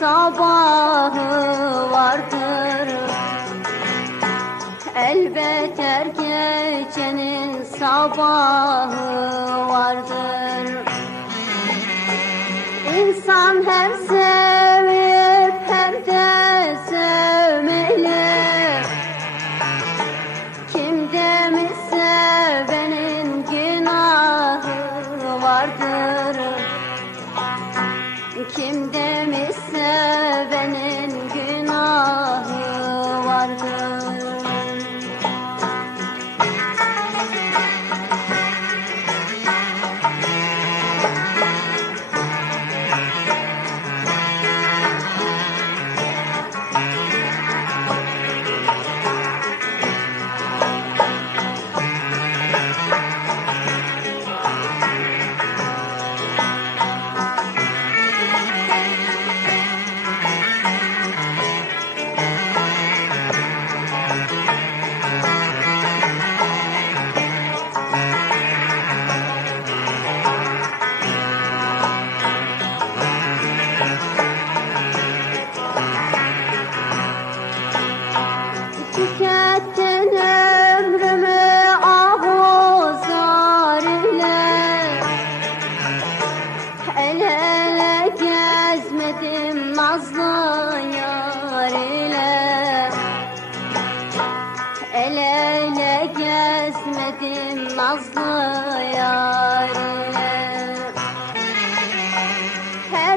sabahı vardır. Elbet her gecenin sabahı vardır. İnsan hem sevip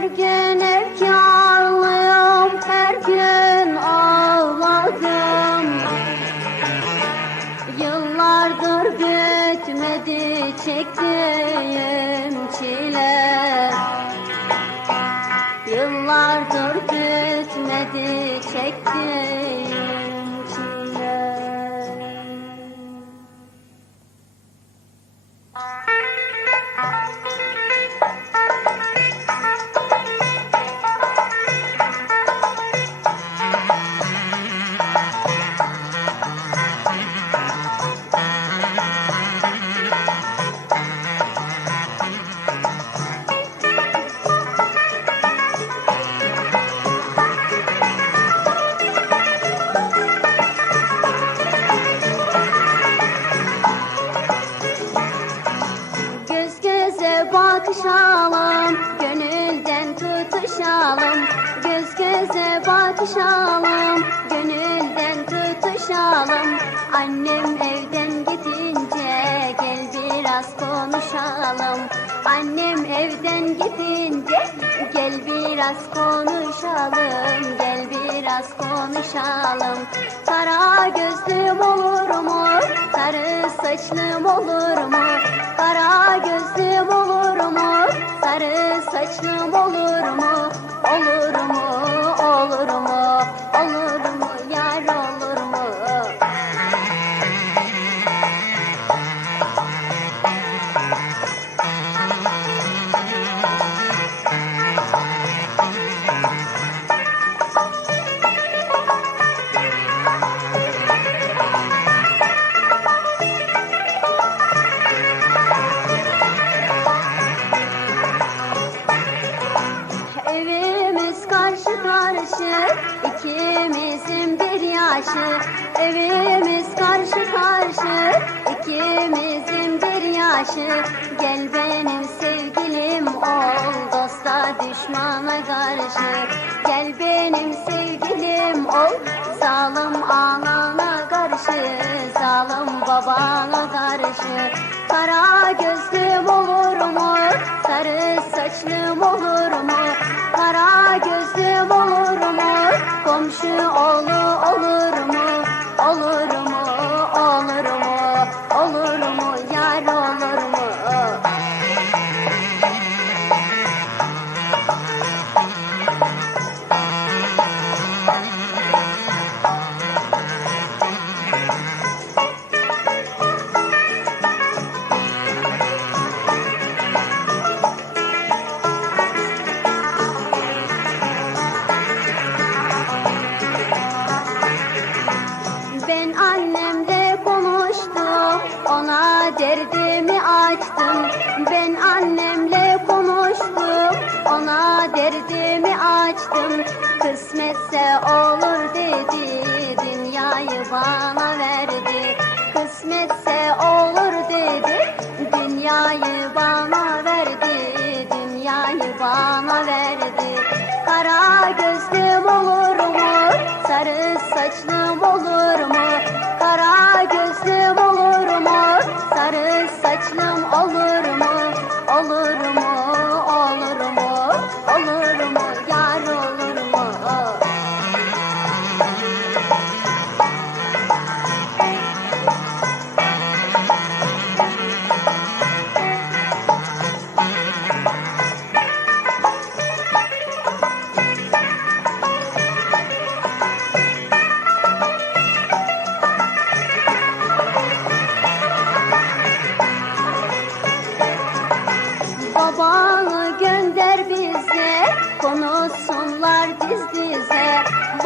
Her gün efkarlıyım, her gün ağladım. Yıllardır bitmedi çektiğim çile. Yıllardır bitmedi çektiğim tutuşalım. Annem evden gidince gel biraz konuşalım. Annem evden gidince gel biraz konuşalım. Gel biraz konuşalım. Kara gözlüm olur mu? Sarı saçlım olur mu? Kara gözlüm olur mu? Sarı saçlım olur mu? Yaşı Gel benim sevgilim ol dosta düşmana karşı Gel benim sevgilim ol zalim anana karşı Zalim babana karşı Kara gözlüm olur mu? Sarı saçlım olur mu? derdimi açtım. Ben annemle konuştum ona derdimi açtım. Kısmetse o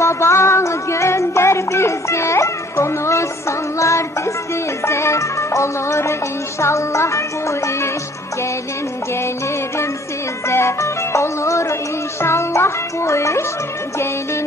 babanı gönder bize Konuşsunlar diz dize Olur inşallah bu iş Gelin gelirim size. Olur inşallah bu iş Gelin